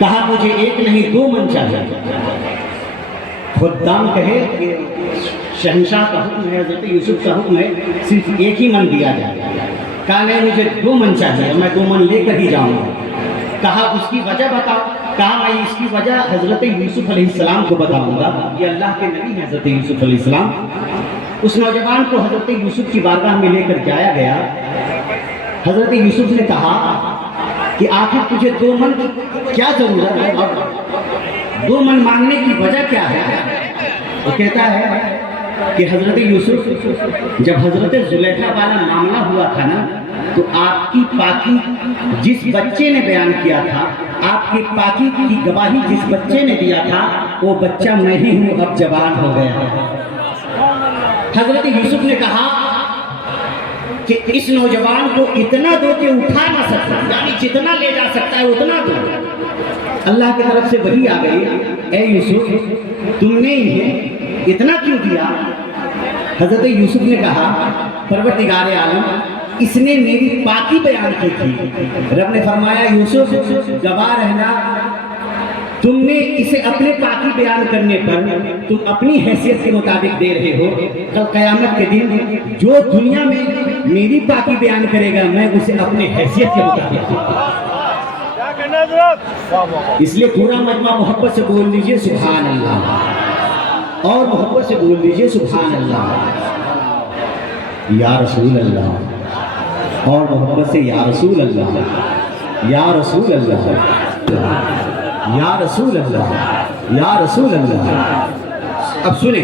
कहा मुझे एक नहीं दो मन चाहिए। खुद्दाम कहे कि शहंशाह का हुक्म है, हज़रत यूसुफ का हुक्म है, सिर्फ एक ही मन दिया जाए। कहा नहीं मुझे दो मन चाहिए, मैं दो मन लेकर ही जाऊंगा। कहा उसकी वजह बताओ। कहा मैं इसकी वजह हज़रत यूसुफ अलैहिस्सलाम को बताऊंगा। ये अल्लाह के नबी हैं हज़रत यूसुफ अलैहिस्सलाम। उस नौजवान को हज़रत यूसुफ की बारगाह में लेकर जाया गया। हज़रत यूसुफ ने कहा कि आखिर तुझे दो मन की क्या जरूरत है और दो मन मांगने की वजह क्या है। वो कहता है कि हज़रत यूसुफ जब हज़रत जुलेखा वाला मामला हुआ था ना, तो आपकी पाकी जिस बच्चे ने बयान किया था, आपकी पाकी की गवाही जिस बच्चे ने दिया था, वो बच्चा मैं ही हूँ, अब जवान हो गया। हज़रत यूसुफ ने कहा कि इस नौजवान को इतना दो कि उठा ना सकता, यानी जितना ले जा सकता है उतना दो। अल्लाह की तरफ से वही आ गई, ए यूसुफ तुमने इन्हें इतना क्यों दिया। हज़रत यूसुफ ने कहा परवरदिगार आलम इसने मेरी पाकी बयान की थी। रब ने फरमाया यूसुफ गवाह रहना, तुमने इसे अपने पाकी बयान करने पर तुम अपनी हैसियत के मुताबिक दे रहे हो। कल क़यामत के दिन जो दुनिया में मेरी पाकी बयान करेगा, मैं उसे अपने हैसियत के मुताबिक। इसलिए पूरा मजमा मोहब्बत से बोल लीजिए सुभान अल्लाह, और मोहब्बत से बोल लीजिए सुभान अल्लाह, या रसूल अल्लाह, और मोहब्बत से या रसूल अल्लाह, या रसूल अल्लाह, या रसूल अल्लाह, या रसूल अल्लाह। अब सुने,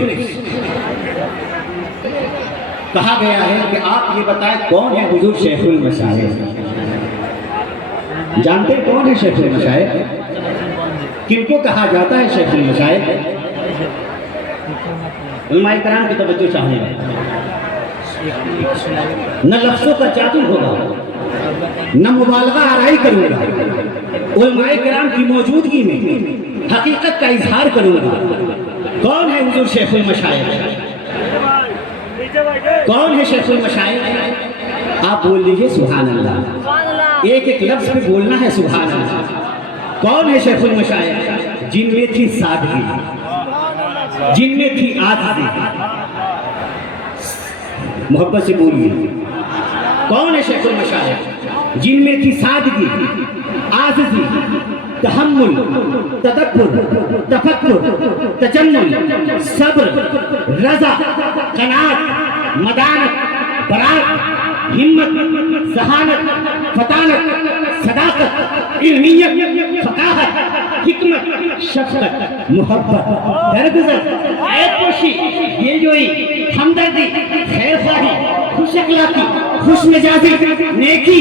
कहा गया है कि आप ये बताएं कौन है हुजूर शेखुल मशाइख। जानते कौन है शेखुल मशाइख? किनको कहा जाता है शेखुल मशाइख? उलमाए कराम की तवज्जो चाहिए। न लफ्ज़ों का जादू होगा, न मुबालगा आराई करूंगा, उलमाए किराम की मौजूदगी में हकीकत का इजहार करूंगा। कौन है हुजूर शेखुल मशाइख? कौन है शेखुल मशाइख? आप बोल लीजिए सुभान अल्लाह, एक एक लफ्ज पे बोलना है सुभान अल्लाह। कौन है शेखुल मशाइख? जिनमें थी सादगी, जिनमें थी आज़ादी। मोहब्बत से बोलिए, कौन है शेखुल मशाइख? जिनमें थी सादगी, आज़ादी, तहम्मुल, तदब्बुर, तफक्कुर, तजम्मुल, सब्र, रज़ा, क़नाअत, मदानत, बरात, हिम्मत, ज़हानत, फतानत, सदाकत, इल्मियत, फ़काहत, हिकमत, शफ़क़त, मोहब्बत, दरगुज़र, ऐश-ख़ुशी, दिलजोई, हमदर्दी, खैर-ख़्वाही, खुश अख़लाक़ी, खुश मिजाजी, नेकी,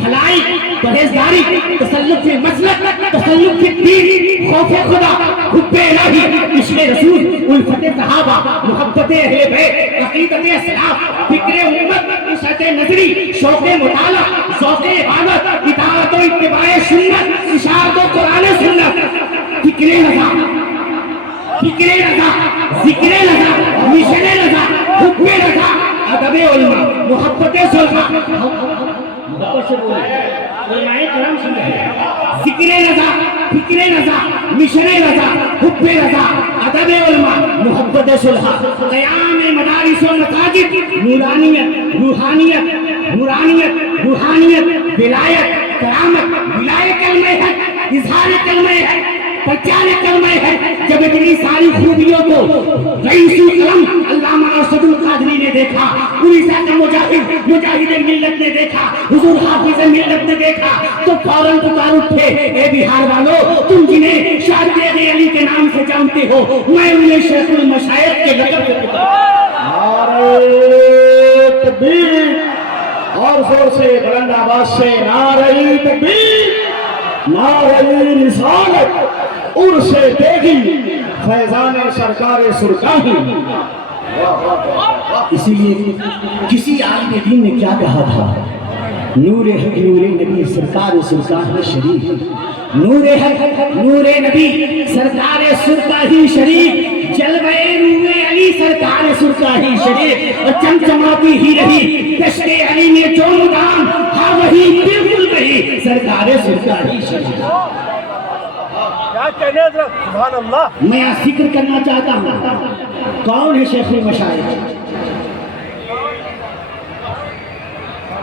भलाई, परहेज़गारी, तसल्लुफ़ मसलक, तसल्लुफ़ दीन, खौफ़ खुदा, हुब्बे इलाही, इश्क़े रसूल, उल्फ़ते सहाबा, मोहब्बते अहले बैत, अक़ीदते असलाफ़, फ़िक्रे उम्मत, इशक़े नज़री, शौक़े मुताला, ज़ौक़े इबादत, इताअत व इत्तिबाए सुन्नत, इशाअत व कुरान सुन्नत, फ़िक्रे रज़ा, फ़िक्रे रज़ा, ज़िक्रे रज़ा, मिशने रज़ा, हुब्बे रज़ा, अदबे उलमा, मोहब्बते सुलहा। मोहब्बत से बोले, उलमाए किराम सुन रहे हैं। ज़िक्रे रज़ा, फ़िक्रे रज़ा, मिशने रज़ा, हुब्बे रज़ा, अदबे उलमा, मोहब्बते सुलहा। क़याम मदारिस व मसाजिद, नूरानियत, रूहानियत, नूरानियत, रूहानियत, विलायत, करामत, विलाय कलमे है, इज़हार कलमे है, प्रचार कलमे है। जब इतनी सारी खूबियों को रईसुल कलम अल्लामा असदुल कादरी ने देखा, उड़ीसा का मुजाहिद मिल्लत ने देखा, हुजूर हाफिज़ मिल्लत ने देखा, तो फौरन पुकार उठे, ए बिहार वालों, तुम जिन्हें शादी अली के नाम से जानते हो, मैं उन्हें शेखुल मशाइख के लक़ब से तकबीर, और जोर से बुलंद आवाज से नारे तकबीर, नारे रिसालत, उर्से देगी फैजान सरकार सुरकाही। इसीलिए किसी आलिम दीन ने क्या कहा था, नूरे हक नूरे नबी सरकार सुरकाही शरीफ, नूरे हक नूरे नबी सरकार सुरकाही शरीफ, जलवे नूरे अली सरकार सुरकाही शरीफ, और चमचमाती ही रही कश्के अली में जो मुदाम, हाँ वही बिल्कुल रही सरकार सुरकाही शरीफ। सुभान अल्लाह। मैं यहाँ जिक्र करना चाहता हूँ कौन है शेखुल मशाइख।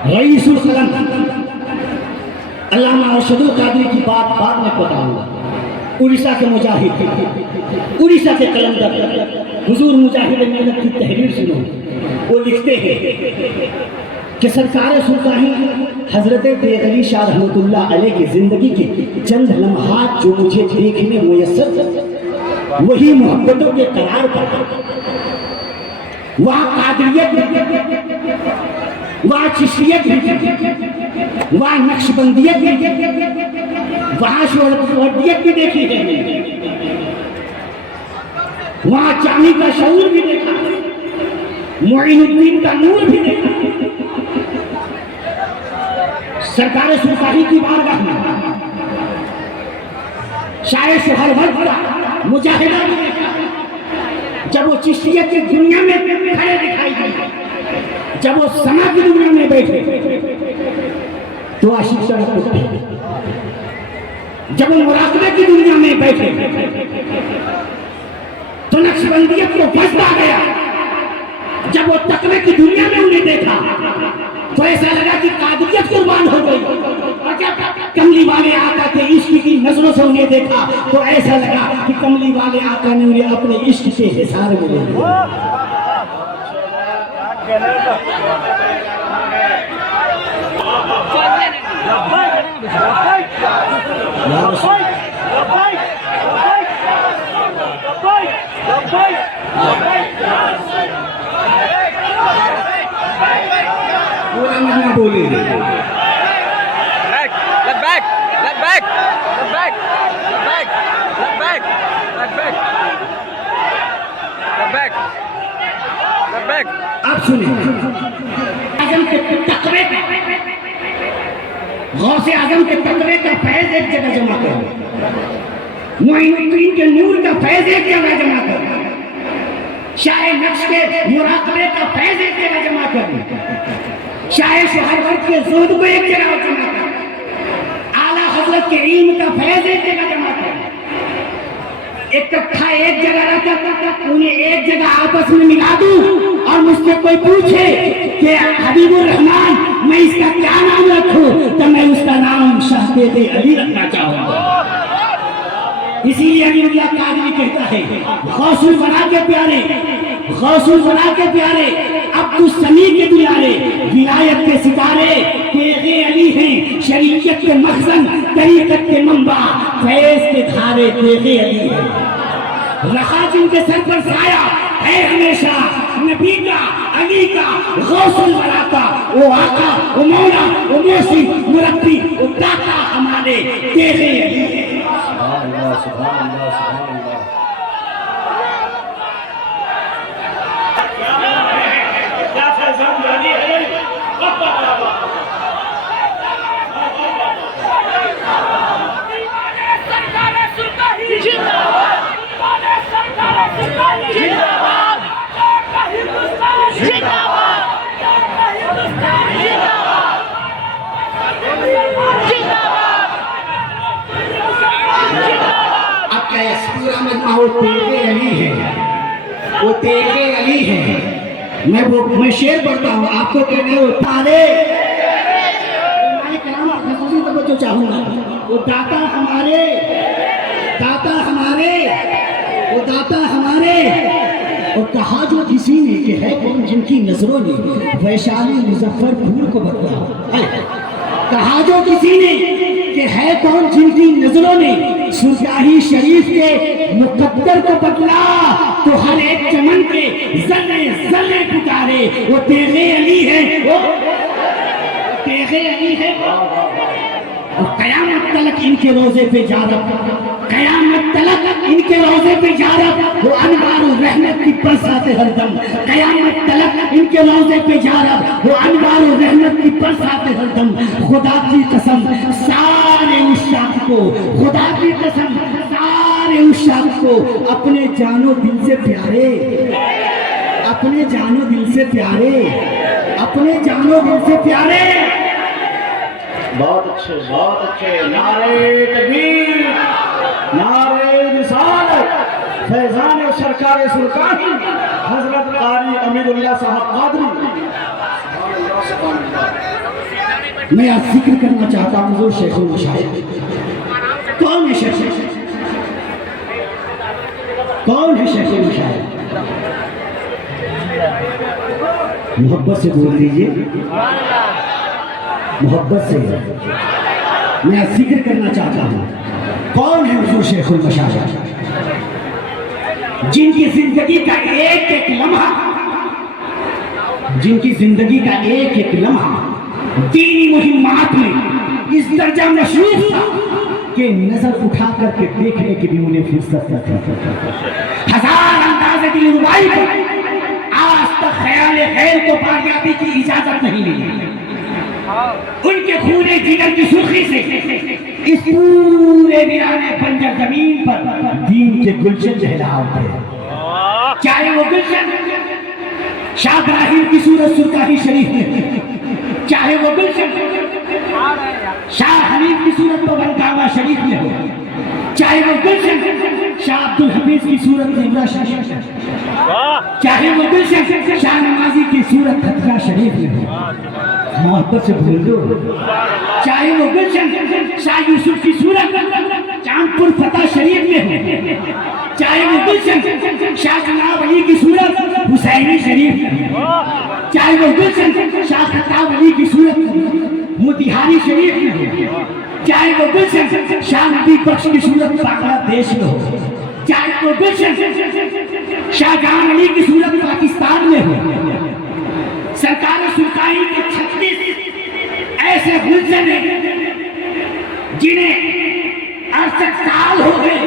रईसुल कलम अल्लामा अरशदुल कादरी की बात बाद में बताऊंगा। उड़ीसा के मुजाहिद, उड़ीसा के कलंदर हुजूर मुजाहिद मिल्लत की तहरीर सुनो। वो लिखते हैं कि सरकार सुल्तानी हजरत बेगली शाह रहमतुल्लाह अलैह की जिंदगी के चंद लम्हात जो मुझे देखने मुयस्सर वही मोहब्बतों के करार पर, वहाँ कादरियत, वहाँ चिश्तियत, वहाँ नक्शबंदियत, वहाँ शोहरतियत भी देखी है, वहाँ चांदी का शऊर भी देखा, मुइनुद्दीन का नूर भी देखा। सरकार सुल्तानी की बारगाह में शायद शोहरवर्द का मुजाहिदा भी देखा। जब वो चिश्तियत की दुनिया में खड़े दिखाई दिए, जब वो समा की दुनिया में बैठे तो आशिक तरफ उठे, जब वो मुराकबे की दुनिया में बैठे तो नक्शबंदियत को फंसा गया। जब वो तकवे की दुनिया में उन्हें देखा तो ऐसा लगा कि कादरियत कुर्बान हो गई। और जब कमली वाले आका के इश्क की नजरों से उन्हें देखा तो ऐसा लगा कि कमली वाले आका ने उन्हें अपने इश्क के हिसार में ले लिया। पूरा महीना बोले आप सुनिए। आजम के तकवे का, गौसे आजम के तकवे का फैज एक जगह जमा कर, मुइनुद्दीन के नूर का फैज एक जगह जमा कर, शाह नक्श के मुराकबे का फैज एक जगह जमा कर, शाह शोहरवर्द के ज़ुहद को एक जगह जमा कर, आला हजरत के इल्म का फैज एक जगह जमा कर। इकट्ठा एक जगह रखकर उन्हें एक जगह आपस में मिला दूं और मुझसे कोई पूछे कि हबीबुर रहमान मैं इसका क्या नाम रखूं, तो मैं उसका नाम शाहज़ादे अली रखना चाहूंगा। इसीलिए अलीउल्लाह कादरी कहता है, गौसुल बना के प्यारे, गौसुल बना के प्यारे, अब्दुल समी के दुलारे, विलायत के सितारे, तेगे अली हैं, शरीयत के मखज़न, तरीक़त के मंबा, फैज़ के धारे तेगे अली हैं। रहा जिनके सर पर साया है हमेशा नबी का, अली का, गौसुल बना का, वो आका, वो मौला, वो मौसी, मुरब्बी, वो दाता हमारे तेगे अली हैं। पूरा मजमा वो तेगे अली है, वो तेगे अली है। मैं शेर पढ़ता हूँ, आपको कहना वो तारे तो चाहूंगा। वो दाता हमारे, दाता हमारे, वो दाता हमारे। और कहा जो किसी ने कि है कौन जिनकी नजरों ने वैशाली मुजफ्फरपुर को बदला। कहा जो किसी ने कि है कौन जिनकी नजरों ने सुरगाही शरीफ के मुकद्दर को बदला, तो हर एक चमन के जर्रे जर्रे पुकारे वो तेगे अली है, वो तेगे अली है। और कयामत तलक इनके रोजे पे जा रहा, कयामत तलक इनके रोजे पे जा रहा, वो अनवार रहमत की बरसाते हरदम। कयामत तलक इनके रोजे पे जा रहा, वो अनवार रहमत की बरसाते हरदम। खुदा की कसम सारे उशाक को, खुदा की कसम सारे उशाक को अपने जानो दिल से प्यारे, अपने जानो दिल से प्यारे, अपने जानो दिल से प्यारे। बहुत अच्छे, बहुत अच्छे। नारे तकबीर। नारे रिसालत फैजान सरकार सुल्तानी हजरत कारी अमीरुल्लाह साहब कादरी। मैं आज जिक्र करना चाहता हूँ जो शेखुल मशाइख। कौन है शेख? कौन है शेखुल मशाइख? मोहब्बत से बोल दीजिए, मोहब्बत से। मैं आज जिक्र करना चाहता हूँ कौन है हुजूर शेखुल मशाइख, जिनकी जिंदगी का एक एक लम्हा, जिनकी जिंदगी का एक एक लम्हा दीनी मुहिम्मात में इस दर्जा मशरूफ था कि नजर उठा करके देखने की भी उन्हें फुर्सत न थी। हजार अंदाज़े दिल रुबाई पर आज तक ख्याल खैर को बारियाबी की इजाजत नहीं मिली। उनके खूने जिगर की सुर्खी से इस पूरे वीराने बंजर जमीन पर दीन के गुलशन लहरा उठे। चाहे वो गुलशन शाह इब्राहिम की सूरत सुल्तानी शरीफ में, चाहे वो गुलशन शाह हमीद की सूरत बनकावा शरीफ में हो, चाहे वो गुलशन शाह अब्दुल हफीज की सूरत निमरा शरीफ में, चाहे वो गुलशन शाह नमाजी की सूरत खतरा शरीफ में हो। मोहब्बत से भूल दो। चाहे वो गुलशन शाह यूसुफ की सूरत चांदपुर फतेह शरीफ में हो, चाहे वो गुलशन शाह जनाब अली की सूरत हुसैनी शरीफ में हो, चाहे वो गुलशन शाह खताब अली की सूरत मोतिहारी शरीफ में हो, चाहे वो गुलशन शाह नबी बख्श की सूरत बांग्लादेश में हो, चाहे वो गुलशन शाहजहां अली की सूरत पाकिस्तान में हो। सरकार सुल्तानी के 36 ऐसे गुलशन हैं जिन्हें 68 साल हो गए।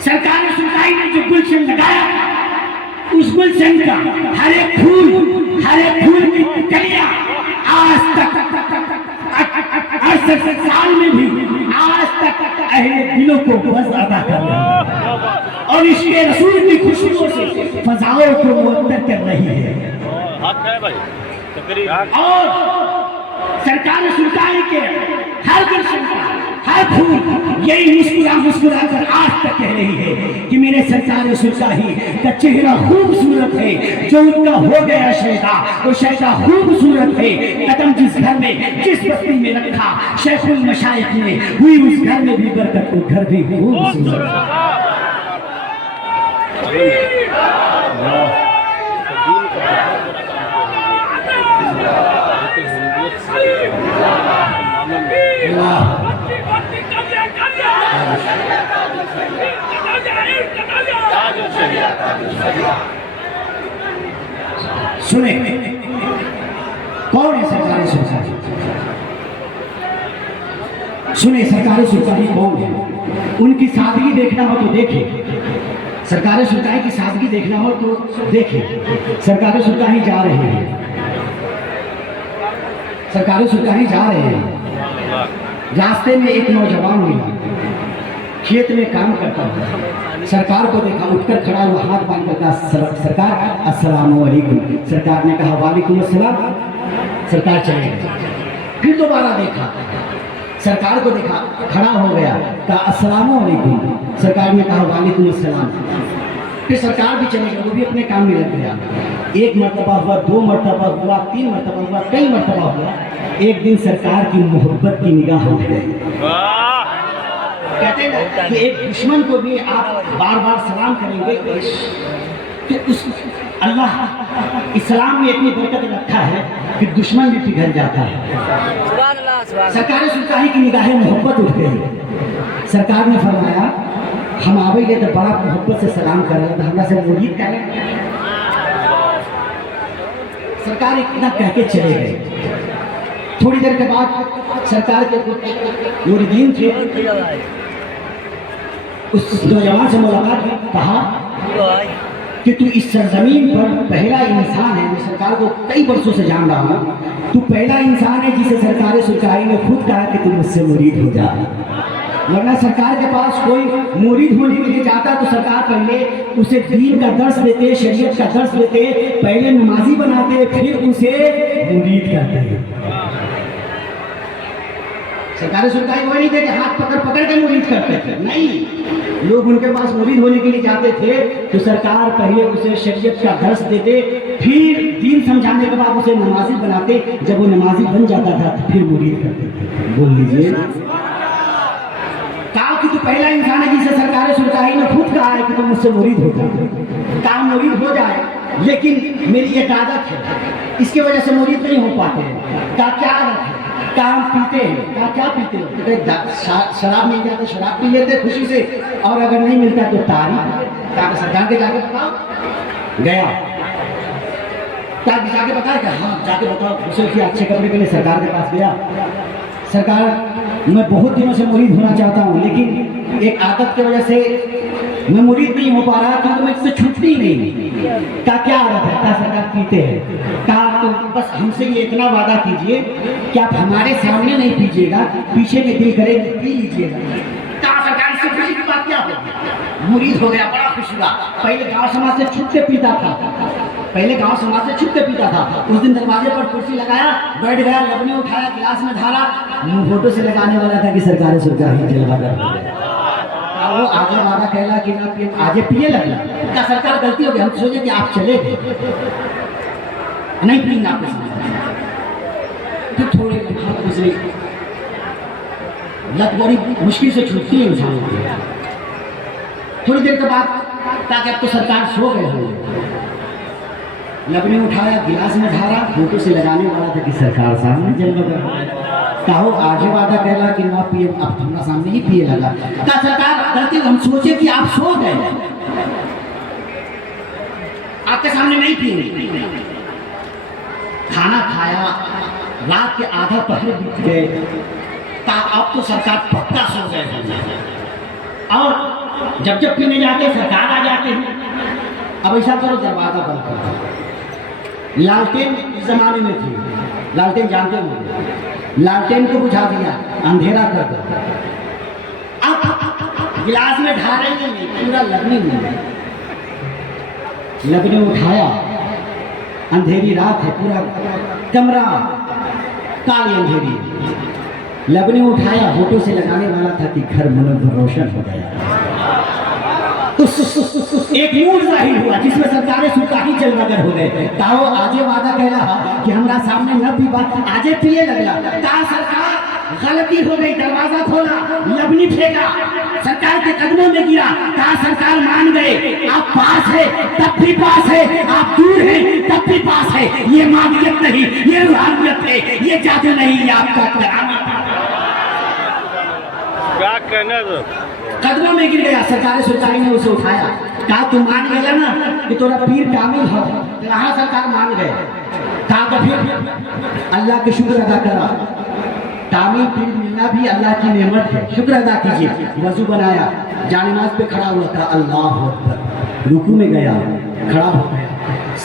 सरकार सुल्तानी ने जो गुलशन लगाया उस गुलशन का हर एक फूल की कलियां आज तक 68 साल में भी आज तक अहले दिलों को बस अदा कर रही है और इसके रसूल की खुशियों से फजाओं को मुअत्तर कर रही है। और सरकार सुल्तानी के हर गुलशन का हर फूल यही मुस्कुरा कर आज तक कह रही है कि मेरे सरकार सुल्तानी का चेहरा खूबसूरत है, जो उनका हो गया शैदा वो शैदा खूबसूरत है। कदम जिस घर में जिस बस्ती में रखा शेखुल मशाइख ने हुई उस घर में भी बरकत, वो घर भी खूबसूरत। सुने कौन है सरकारी सुल्तानी? सुने सरकारी सुल्तानी कौन है? उनकी सादगी देखना हो तो देखे, सरकारी सुल्तानी की सादगी देखना हो तो देखे। सरकारी सुल्तानी जा रहे हैं, सरकारी सुल्तानी जा रहे हैं। रास्ते में एक नौजवान मिला, खेत में काम करता हुआ, सरकार को देखा, उठकर खड़ा हुआ, हाथ बांध कर कहा सरकार अस्सलाम वालेकुम। सरकार ने कहा वालेकुम अस्सलाम। सरकार चले गए। फिर दोबारा देखा, सरकार को देखा, खड़ा हो गया, कहा अस्सलाम वालेकुम। सरकार ने कहा वालेकुम अस्सलाम। फिर सरकार भी चले गए, वो भी अपने काम में लग गया। एक मरतबा हुआ, 2 मरतबा हुआ, 3 मरतबा हुआ, कई मरतबा हुआ। एक दिन सरकार की मोहब्बत की निगाह हो गई। कहते हैं कि एक दुश्मन को भी आप बार बार सलाम करेंगे तो उस अल्लाह इस्लाम में इतनी बरकत रखा है कि दुश्मन भी पिघल जाता है। सरकार सुल्तानी की निगाहें मोहब्बत उठ गई। सरकार ने फरमाया हम आवेंगे तो बड़ा मोहब्बत से सलाम कर रहे हैं, हमरा से मुरीद करें। सरकार इतना कह के चले गए। थोड़ी देर के बाद सरकार के कुछ मुरीदीन थे, उस नौजवान से मुलाकात की, कहा कि तू इस सरजमीन पर पहला इंसान है, मैं सरकार को कई वर्षों से जान रहा हूँ, तू पहला इंसान है जिसे सरकार सुल्तानी ने खुद कहा कि तू मुझसे मुरीद हो जा। वरना सरकार के पास कोई मुरीद होने के लिए जाता तो सरकार पहले उसे दीन का दर्श देते, शरीयत का दर्श देते, पहले नमाजी बनाते, फिर उसे मुरीद करते। सरकारी सुरकारी कोई नहीं थे कि हाथ पकड़ पकड़ के मुरीद करते थे, नहीं, लोग उनके पास मुरीद होने के लिए जाते थे तो सरकार पहले उसे शरीयत का दर्स देते, फिर दीन समझाने के बाद उसे नमाजी बनाते, जब वो नमाजी बन जाता था तो फिर मुरीद करते थे। बोल लीजिए, कहा कि तू पहला इंसान है जिसे सरकारी सुरकारी ने खुद कहा है कि तुम मुझसे मुरीद हो जाए, काम मुरीद हो जाए, लेकिन मेरी एक आदत है, इसकी वजह से मुरीद नहीं हो पाते हैं। क्या क्या आदत है? काम पीते हैं। क्या पीते हो? शराब मिल जाए तो शराब पी लेते खुशी से, और अगर नहीं मिलता तो तारी सरकार के जाके बताओ। गया क्या जाके बताया क्या? हाँ जाके बताओ। दूसरे की अच्छे कपड़े के लिए सरकार के पास गया, सरकार मैं बहुत दिनों से मुरीद होना चाहता हूँ, लेकिन एक आदत की वजह से मैं मुरीद नहीं हो पा रहा क्योंकि मैं इससे छूटती नहीं। क्या आदत है? क्या सरकार पीते हैं? कहा तो बस हमसे ये इतना वादा कीजिए कि आप हमारे सामने नहीं पीजिएगा, पीछे में दिल करे पी लीजिएगा। कहा सरकार इससे खुशी की बात क्या होगी? मुरीद हो गया, बड़ा खुश हुआ। पहले गाँव समाज से छुप के पीता था, उस दिन दरवाजे पर कुर्सी लगाया, बैठ गया, लबने उठाया, गिलास में ढाला, मुंह फोटो से लगाने वाला था कि सरकारी सुरकारी जलवा कर वो आगे वादा कहला कि ना पिए, आगे पिए लगला। क्या सरकार गलती हो गई? हम सोचे कि आप चले गए, नहीं पिएंगे आपके साथ। फिर थोड़े दूसरी लत बड़ी मुश्किल से छूटती है इंसानों की। थोड़ी देर के बाद ताकि अब तो सरकार सो गए होंगे, लबने उठाया, गिलास में ढारा, फोटो से लगाने वाला था कि सरकार सामने जलवा कहो आगे वादा कहला कि ना पिए, अब तुम्हारा सामने ही पिए लगा। क्या सरकार गलती? हम सोचे कि आप सो गए, आपके सामने नहीं पिए। खाना खाया, रात के आधा पहले बीत गए, अब तो सरकार पक्का सो गए। और जब पीने जाते सरकार आ जाते हैं। अब ऐसा करो, दरवाजा बंद करो। लालटेन इस जमाने में थी, लालटेन जानते हो, लालटेन को बुझा दिया, अंधेरा कर दो। अब गिलास में ढारेंगे नहीं, पूरा लगने में लगने उठाया, अंधेरी रात है, पूरा कमरा काली अंधेरी, लगने उठाया, फोटो से लगाने वाला था कि घर मुनव्वर रोशन हो गया। एक नूर जाहिर हुआ जिसमें सरकारें सुरकारी जलवागर हो गए। ताओ आजे वादा कहला कि हमरा सामने न पीबा, आजे पिए लगला। का सरकार गलती हो गई, दरवाजा खोला, लबनी फेंका, सरकार के कदमों में गिरा। का सरकार मान गए, आप पास है तब भी पास है, आप दूर हैं तब भी पास है। ये मादियत नहीं, ये रूहानियत है, ये जादू नहीं, ये आपका करामत है। क्या कहना तो कदमों में गिर गया, सरकारी सुरकारी ने उसे उठाया। कहा तू मान गया ना कि तोरा पीर कामिल है, कहा सरकार मान गए। कहा तो फिर अल्लाह के शुक्र अदा करा, कामिल पीर मिलना भी अल्लाह की नेमत है, शुक्र अदा कीजिए। वजू बनाया, जानिमाज पे खड़ा हुआ था, अल्लाह अकबर, रुकू में गया, खड़ा हो गया,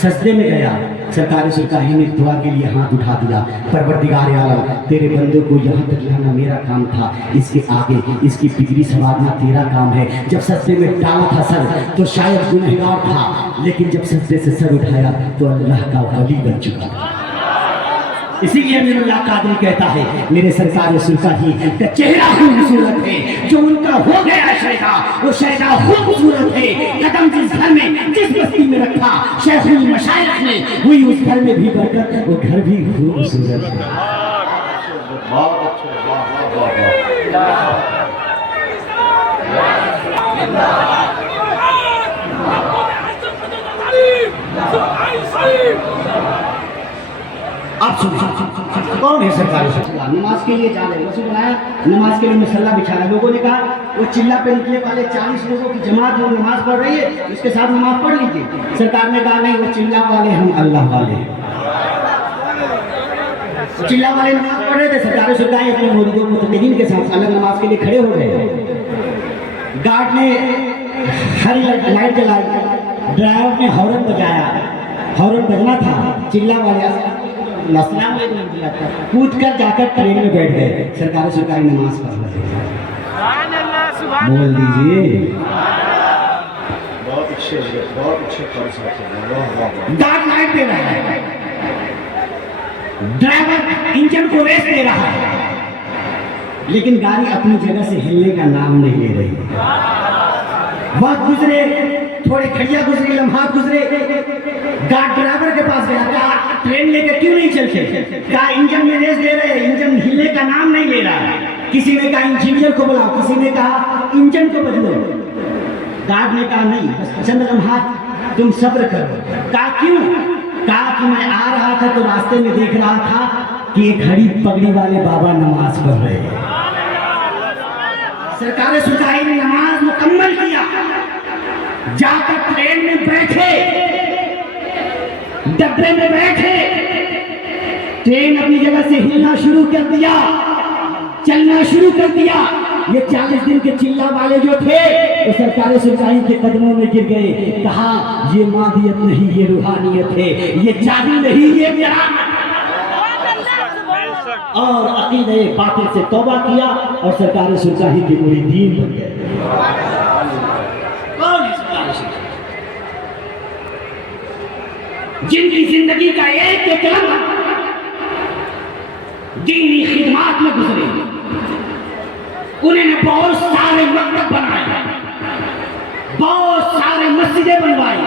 सजदे में गया। सरकारी सुरकारी ने दुआ के लिए हाथ उठा दिया, परवरदिगार आलम तेरे बंदे को यहाँ तक लाना मेरा काम था, इसके आगे इसकी बिगड़ी संवारना तेरा काम है। जब सजदे में डाला था सर तो शायद गुनहगार था, लेकिन जब सजदे से सर उठाया तो अल्लाह का वली बन चुका था। इसीलिए अमीरुल्लाह कादरी कहता है, मेरे सरकार सुरकारी का चेहरा खूबसूरत है, जो उनका हो गया शैदा, वो शैदा खूबसूरत है। कदम जिस घर में, जिस बस्ती में रखा शेखुल मशाइख ने, हुई उस घर में भी बरकत, वो घर भी खूबसूरत है। बहुत अच्छे, आप कौन है सरकारी सुरक्षा? नमाज के लिए जा रहे, वजू बनाया, नमाज के लिए मसल्ला बिछाया। लोगों ने कहा वो चिल्ला पे निकले वाले 40 लोगों की जमात जो नमाज पढ़ रही है, इसके साथ नमाज पढ़ लीजिए। सरकार ने कहा नहीं, वो चिल्ला वाले हम अल्लाह वाले। चिल्ला वाले नमाज पढ़ रहे थे, सरकारी सुरक्षा अपने मुरीदों मुतकीन के साथ अलग नमाज के लिए खड़े हो गए। गार्ड ने हरी लाइट जलाई, ड्राइवर ने हॉर्न बजाया, हॉर्न बजना था, चिल्ला वाले कूद कर जाकर ट्रेन में बैठ गए। सरकारी सुरकारी नमाज पढ़ रहे, बोल दीजिए। बहुत अच्छे डार्क लाइट दे रहा है, ड्राइवर इंजन को रेस दे रहा है, लेकिन गाड़ी अपनी जगह से हिलने का नाम नहीं ले रही। वक्त गुजरे, थोड़ी घड़ियां गुजरी, लम्हात गुजरे, गार्ड ड्राइवर के पास गया, कहा ट्रेन लेके क्यों नहीं चलते? कहा इंजन में रेस दे रहे, इंजन हिलने का नाम नहीं ले रहा। किसी ने कहा इंजीनियर को बुलाओ, किसी ने कहा इंजन को बदलो। गार्ड ने कहा नहीं, बस चंद लम्हात तुम सब्र करो। कहा क्यों? कहा कि मैं आ रहा था तो रास्ते में देख रहा था कि एक घड़ी पगड़ी वाले बाबा नमाज पढ़ रहे हैं। सरकार सुजाही ने नमाज मुकम्मल किया, जाकर ट्रेन में बैठे, डब्बे में बैठे, ट्रेन अपनी जगह से हिलना शुरू कर दिया, चलना शुरू कर दिया। ये 40 दिन के चिल्ला वाले जो थे वो सरकार सुजाही के कदमों में गिर गए। कहा ये मादियत नहीं, ये रूहानियत है, ये जादू नहीं, ये मेरा। और अकीदे बातिल से तौबा किया और सरकार सुजाही के मुरीदीन बन गए। कौन है सरकार सुजाही? जिनकी जिंदगी का एक लम्हा दीनी खिदमत में गुजरे, उन्होंने बहुत सारे मकतब बनाए, बहुत सारे मस्जिदें बनवाई।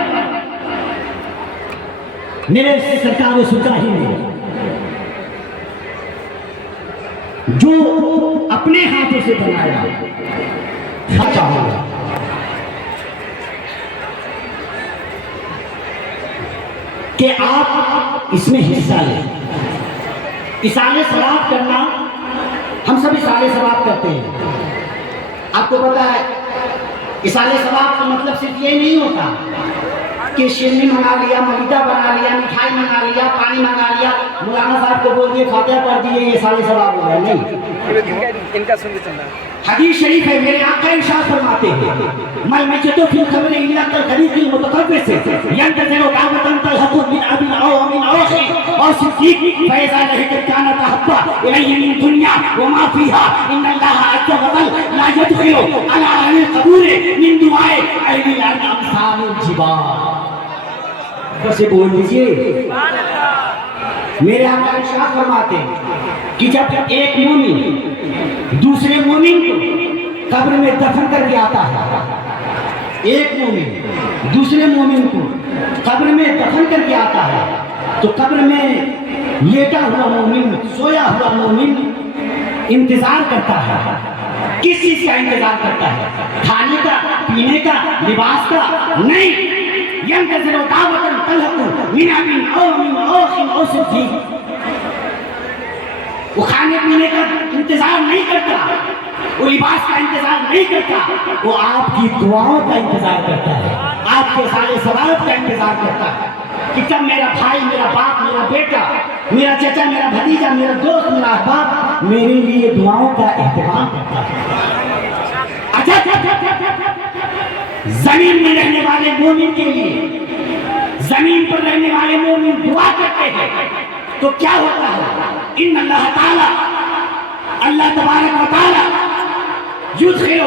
मेरे सरकार सुजाही ने जो अपने हाथों से बनाया, चाहूंगा कि आप इसमें हिस्सा लें। इसाले सवाब करना, हम सब इसाले सवाब करते हैं। आपको पता है इसाले सवाब का मतलब सिर्फ ये नहीं होता कि शिरनी मंगा लिया, मलिदा बना लिया, मिठाई मंगा लिया, पानी मंगा लिया, मौलाना साहब को बोल दिए, फातिहा पढ़ दिए, ये साले सवाब हो गए। नहीं, इनका सुन के चलना। हदीस शरीफ है, मेरे आका इरशाद फरमाते हैं मल मजदू फिल खबर इल्ला कल खरीद मुतकब्बिस यंतज़िरु दावतन तलहक़ु मिन अबिन औ मिन औखि और सिद्दीक फैज़ा लहि काना तहब्बा इलैहि मिन दुनिया व मा फीहा इन्नल्लाह अज़्ज़ा व जल ला यदखिलु अला अहलिल क़बूर मिन दुआए अहलिल अर्द अमसालिल जिबाल। कैसे बोल दीजिए। मेरे आका इरशाद फरमाते हैं कि जब एक मोमिन दूसरे मोमिन को कब्र में दफन करके आता है, एक मोमिन दूसरे मोमिन को कब्र में दफन करके आता है, तो कब्र में लेटा हुआ मोमिन, सोया हुआ मोमिन इंतजार करता है। किस चीज का इंतजार करता है? खाने का, पीने का, लिबास का? नहीं, यंतज़िरु दावतन तलहक़ु मिन अबिन औ मिन औखिन औ सिद्दीक। वो खाने पीने का इंतजार नहीं करता, वो लिबास का इंतजार नहीं करता, वो आपकी दुआओं का इंतजार करता है, आपके सारे सवाब का इंतजार करता है कि कब मेरा भाई, मेरा बाप, मेरा बेटा, मेरा चाचा, मेरा भतीजा, मेरा दोस्त, मेरा अहबाब मेरे लिए दुआओं का एहतमाम करता है। अच्छा, जमीन में रहने वाले मोमिन के लिए, जमीन पर रहने वाले मोमिन दुआ करते हैं तो क्या होता है? इन अल्लाह ताला, अल्लाह तबारक व ताला युदखिलु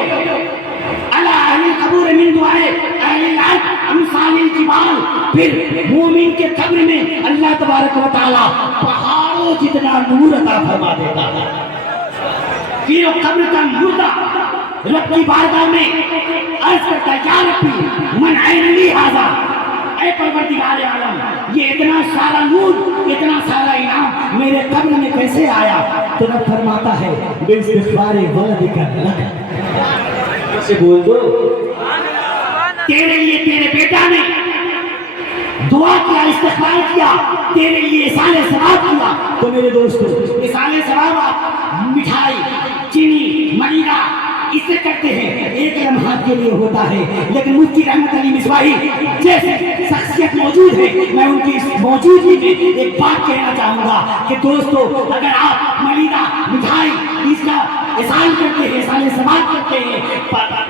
अला अहलिल क़बूर मिन दुआए अहलिल अर्द अमसालिल जिबाल। फिर मोमिन के कब्र में अल्लाह तबारक व ताला पहाड़ों जितना नूर अता फरमा देता है। फिर वो कब्र का मुर्दा रब की बारगाह में अर्ज करता है, या रब्बी मन ऐन ली हाज़ा, ऐ परवरदिगार आलम, ये इतना सारा नूर, इतना सारा इनाम मेरे कब्र में कैसे आया? तो रब फरमाता है बेइस्तिग़फ़ारे वलदिका लक, से बोल दो तेरे लिए तेरे बेटा ने दुआ किया, इस्तिग़फ़ार किया, तेरे लिए इसाले सवाब किया। तो मेरे दोस्तों, इसाले सवाब आप मिठाई, चीनी, मलिदा इससे करते हैं, एक लम्हात के लिए होता है, लेकिन मुफ्ती रहमत अली मिसबाही जैसे शख्सियत मौजूद है, मैं उनकी इस मौजूदगी में एक बात कहना चाहूंगा कि दोस्तों, अगर आप मलिदा, मिठाई इसका एहसान करते हैं, इसाले सवाब करते हैं,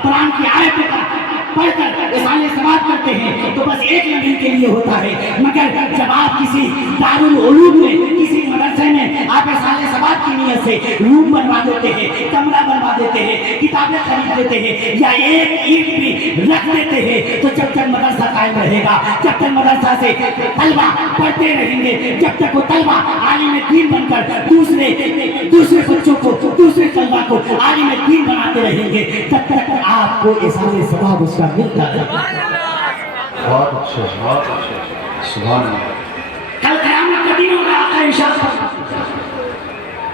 कुरान की आयत का पढ़कर इसाले सवाब करते हैं, तो बस एक लम्हे के लिए होता है। मगर जब आप किसी दारुल उलूम में, किसी मदरसे में आप इसाले सवाब की नियत से रूम बनवा देते हैं, कमरा बनवा देते हैं, किताबें खरीद देते हैं या एक ईंट भी रख देते हैं, तो जब तक मदरसा कायम रहेगा, जब तक मदरसा से तलबा पढ़ते रहेंगे, जब तक वो तलबा आलिम दीन बनकर दूसरे बच्चों को, दूसरे तलबा को आलिम दीन बनाते रहेंगे, तब तक आपको एहसान सवाब उसका मिलता है। बहुत अच्छे, बहुत अच्छे। सुभान अल्लाह। कल क़यामत का दिन होगा आपका इंशाअल्लाह।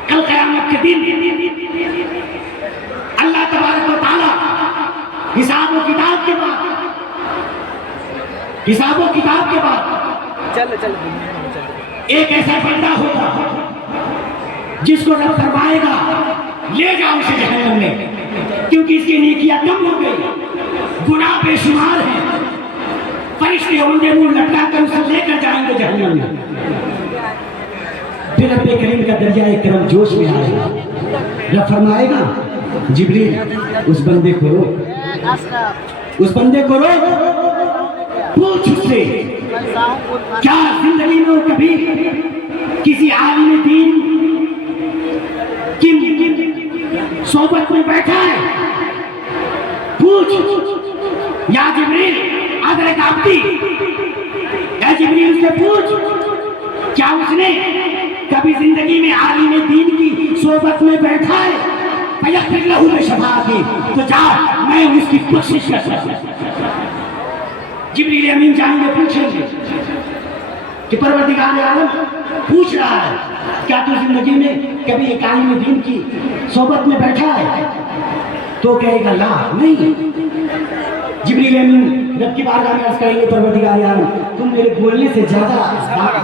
कल क़यामत के दिन अल्लाह तबारक व तआला हिसाब व किताब के बाद, हिसाब व किताब के बाद एक ऐसा बंदा होगा जिसको रब फरमाएगा ले जाओ इसे जहन्नम में, क्योंकि इसकी नेकियां कम हो गई, गुनाह बेशुमार है। फरिश्ते होंगे मुंह लटका कर उसे लेकर जाएंगे जहन्नम में। फिर रब्बे करीम का दरिया करम जोश में आएगा, रब फरमाएगा जिब्रील उस बंदे को रोक, उस बंदे को रोक, पूछ उससे क्या जिंदगी में वो कभी किसी आलिम दीन की सोबत में बैठा है? पूछ या जिब्रील हज़रत अब्दी, या जिब्रील से पूछ क्या उसने कभी जिंदगी में आलिम दीन की सोबत में बैठा है? फयग़फ़िर लहू बिशफ़ाअती, तो जा मैं उसकी कोशिश कर सकता। जिब्रील अमीन जाएंगे, पूछेंगे कि परवरदिगार आलम पूछ रहा है क्या तू जिंदगी में कभी एक आलिम दीन की सोबत में बैठा है? तो कहेगा ला नहीं। जिब्रील अमीन रब की बारगाह में अर्ज़ करेंगे परवरदिगार आलम तुम मेरे बोलने से ज्यादा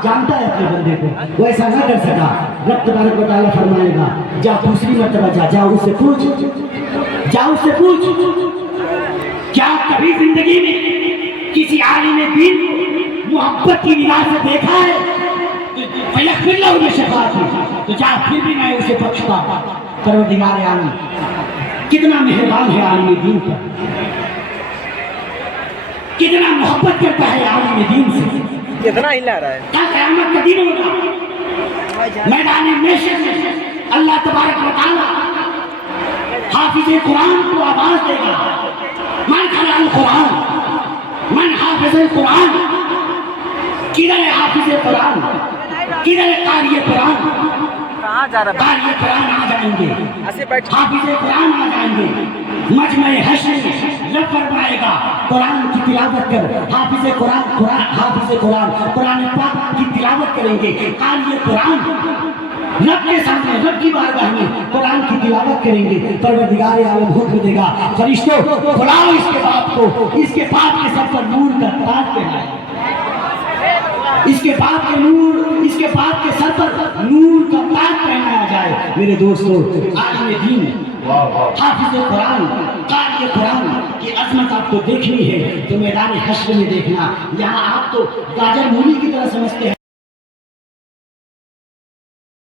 जानता है अपने बंदे को, वो ऐसा ना कर सका। रब तबारक व तआला फरमाएगा जा दूसरी मर्तबा जा उससे पूछ, जा उससे पूछ क्या कभी जिंदगी में किसी आलिम दीन को मोहब्बत की निगाह से देखा है? फयग़फ़िर लहू बिशफ़ाअती, तो जा फिर भी मैं उसे बख्शता। परवरदिगार आलम कितना मेहरबान है आलिम दीन पर, कितना मोहब्बत करता है आलिम दीन से। कितना हिला रहा है। कल क़यामत का दिन होगा, मैदान महशर में अल्लाह तबारक व तआला हाफिज़े कुरान को आवाज देगा, मन क़रअल कुरान, मन हाफिज़ुल कुरान, किधर है हाफिज़े कुरान, किधर है क़ारिए कुरान? कहाँ जा रहा है? क़ारिए कुरान आ जाएंगे, हाफिज़े कुरान आ जाएंगे। मजमे हश्र में रब फरमाएगा कुरान की तिलावत कर, हाफिज़े कुरान कुरान पाक की तिलावत करेंगे। क़ारिए कुरान रब के सामने, रब की बारगाह में कुरान की तिलावत करेंगे। परवरदिगार आलम हुक्म देगा फरिश्तों बुलाओ इसके बाप को, इसके बाप के सर पर नूर का ताज पहनाए, इसके बाप के सर पर नूर का ताज पहनाया जाए। मेरे दोस्तों आलिम दीन हाफिज़े कुरान, क़ारिए कुरान की अज़मत आपको देखनी है तो मैदान हश्र में देखना। यहाँ आप तो गाजर मूली की तरह समझते हैं।